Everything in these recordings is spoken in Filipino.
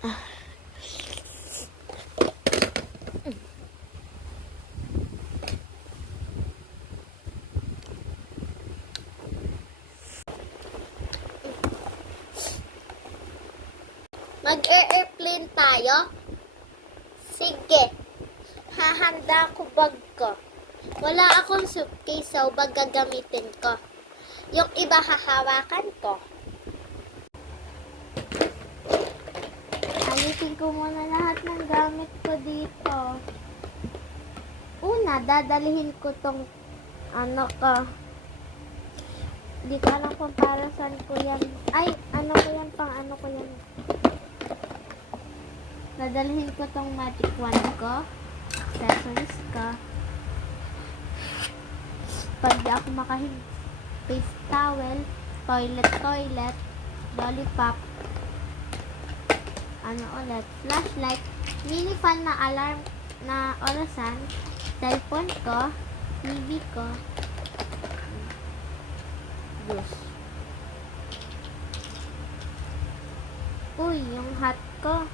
Mag-airplane tayo? Sige. Hahanda ko bag ko. Wala akong suitcase, so bag gagamitin ko. Yung iba hahawakan ko. Alisin ko muna lahat ng gamit ko dito. Una, dadalhin ko tong Di ko alam kung para saan ko yan. Ay, ano ko yan. Dadalhin ko tong magic wand ko. Accessories ko. Pag di ako face towel, toilet, lollipop, flashlight, mini fan na alarm na orasan, cellphone ko, TV ko, juice. Uy, yung hat ko.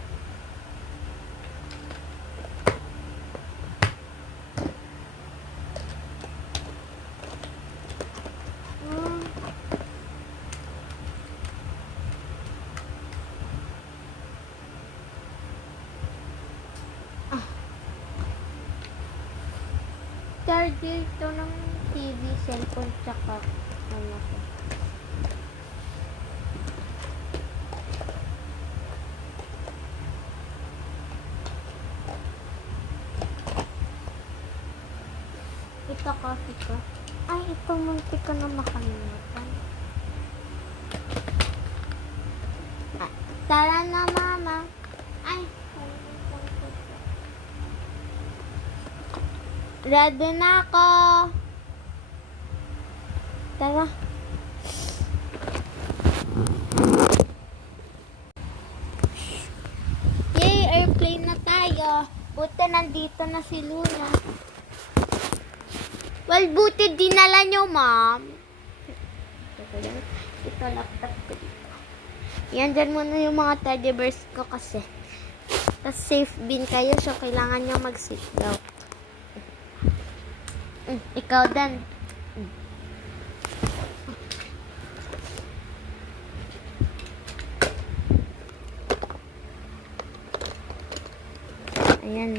Charger ito ng TV, cellphone, tsaka ano ko. Ito coffee ko. Ay, ito muntik ko na makalimutan. Tara na, mama. Ay, ready na ako. Tara. Yay, airplane na tayo. Buti nandito na si Luna. Well, buti dinala nyo, ma'am. Ito, laptop ko dito. Yan, dyan muna yung mga teddy bears ko kasi. Tapos safe bin kayo, so kailangan nyo mag-seatbelt. Ikaw din. Ayan.